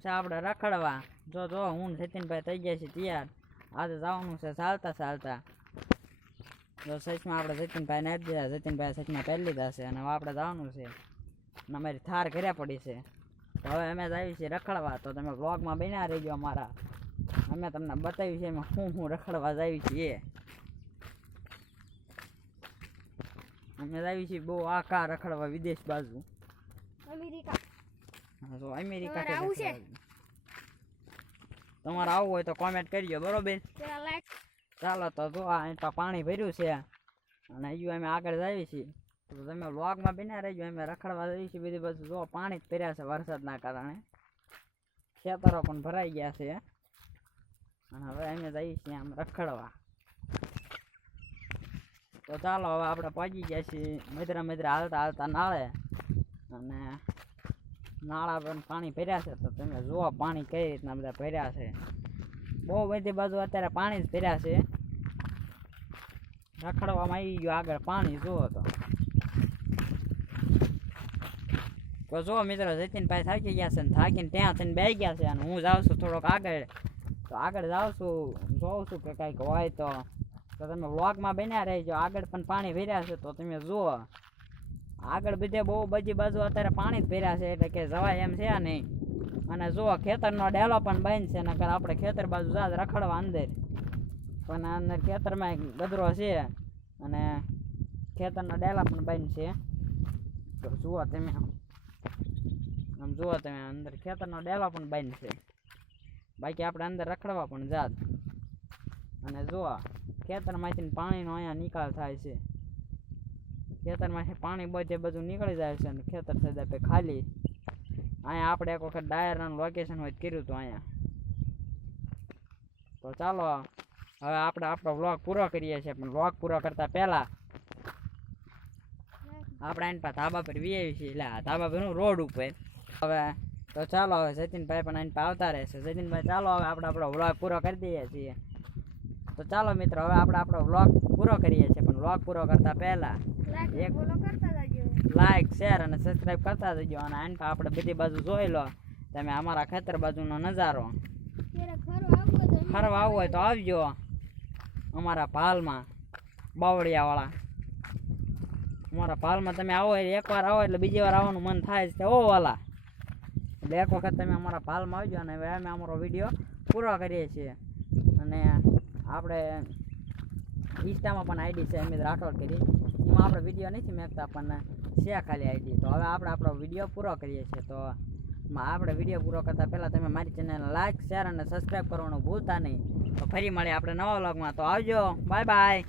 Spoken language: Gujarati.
છે આપણે રખડવા. જો જો, હું ને સચિનભાઈ થઈ ગયા છે તૈયાર. આજે જવાનું છે ચાલતા ચાલતા. જો, સચમાં આપણે સચિનભાઈ ને આપી દીધા સચિનભાઈ સચમાં પહેરી લીધા છે અને આપણે જવાનું છે. અને અમારી થાર ઘરે પડી છે. તો હવે અમે જ આવી છીએ રખડવા. તો તમે બ્લોગમાં બન્યા રહી ગયો અમારા. અમે તમને બતાવ્યું છે એમાં હું હું રખડવા જ આવી છીએ. અમે જ આવી છીએ બહુ આખા રખડવા વિદેશ બાજુ. અમેરિકા. તો અમેરિકા તમારે આવું છે? તમારે આવવું હોય તો કોમેન્ટ કરજો બરોબર? ચાલો તો જો આ તો પાણી ભર્યું છે. અને હજુ અમે આગળ જઈએ છીએ. તો તમે વ્લોગમાં બિના રહેજો અમે રખડવા જઈએ છીએ બધી બધું. જો પાણી જ પહેર્યા છે વરસાદના કારણે. ખેતરો પણ ભરાઈ ગયા છે. અને હવે અમે જઈએ છીએ આમ રખડવા. તો ચાલો હવે આપણે પહોંચી ગયા છીએ. મિત્ર મિત્ર હાલતા હાલતા નાળે. અને નાળા પણ પાણી ભર્યા છે, તો તમે જુઓ પાણી કઈ રીતના બધા ભર્યા છે. બહુ બધી બાજુ અત્યારે પાણી જ ભર્યા છે. રખડવામાં આવી ગયું આગળ પાણી, જુઓ તો. તો જો મિત્રો, જતીનભાઈ થાકી ગયા છે ને થાકીને ત્યાં થઈને બે ગયા છે અને હું જાઉં છું થોડોક આગળ. તો આગળ જાઉં છું, જોઉં છું કે કંઈક હોય તો. તો તમે વ્લોગમાં બન્યા રહેજો. આગળ પણ પાણી ભર્યા છે, તો તમે જુઓ. આગળ બધે બહુ બધી બાજુ અત્યારે પાણી જ ભર્યા છે, એટલે કે જવાય એમ છે નહીં. અને જુઓ, ખેતરનો ડેલો પણ બંધ છે, નકર આપણે ખેતર બાજુ જાત રખડવા અંદર. પણ અંદર ખેતરમાં એક ગદરો છે અને ખેતરના ડેલા પણ બંધ છે. તો જુઓ તમે આમ જુઓ તમે, અંદર ખેતરનો ડેલો પણ બંધ છે. બાકી આપણે અંદર રખડવા પણ જાત. અને જુઓ, ખેતરમાંથી પાણીનો અહીંયા નિકાલ થાય છે. ખેતરમાંથી પાણી બધે બધું નીકળી જાય છે અને ખેતર થઈ જાય ખાલી. અહીંયા આપણે એક વખત ડાયરનું લોકેશન હોય કર્યું હતું અહીંયા. તો ચાલો, હવે આપણે આપણો વ્લોગ પૂરો કરીએ છીએ, પણ વ્લોગ પૂરો કરતા પહેલા આપણે એની પાસે ધાબા પર વી છીએ, એટલે આ ધાબા પર રોડ ઉપર. હવે, તો ચાલો, હવે જતીનભાઈ પણ એની આવતા રહેશે. જતીનભાઈ, ચાલો, હવે આપણે આપણો વ્લોગ પૂરો કરી દઈએ છીએ. તો ચાલો મિત્રો હવે આપણે આપણો વ્લોગ પૂરો કરીએ છીએ. પણ વ્લોગ પૂરો કરતા પહેલા એક- લાઈક શેર અને સબસ્ક્રાઈબ કરતા જજો અને આને આપણે બધી બાજુ જોઈ લો. તમે અમારા ખેતર બાજુનો નજારો. ફરવા આવવું હોય તો આવજો અમારા પાલમાં બાવળિયાવાળા. અમારા પાલમાં તમે આવો એકવાર આવો એટલે બીજી વાર આવવાનું મન થાય છે. ઓ વાલા. એટલે એક વખત તમે અમારા પાલમાં આવજો અને હવે અમે અમારો વીડિયો પૂરો કરીએ છીએ. અને આપણે ઇન્સ્ટામાં પણ આઈડી છે, અમિત રાઠોડ કરી એમાં આપણે વીડિયો નથી મેકતા પણ છે ખાલી આઈડી તો હવે આપણે આપણો વીડિયો પૂરો કરીએ છીએ. તો આપણે વીડિયો પૂરો કરતાં પહેલાં તમે મારી ચેનલને લાઇક શેર અને સબસ્ક્રાઈબ કરવાનું ભૂલતા નહીં. તો ફરી મળીએ આપણે નવા વ્લોગમાં તો આવજો. Bye bye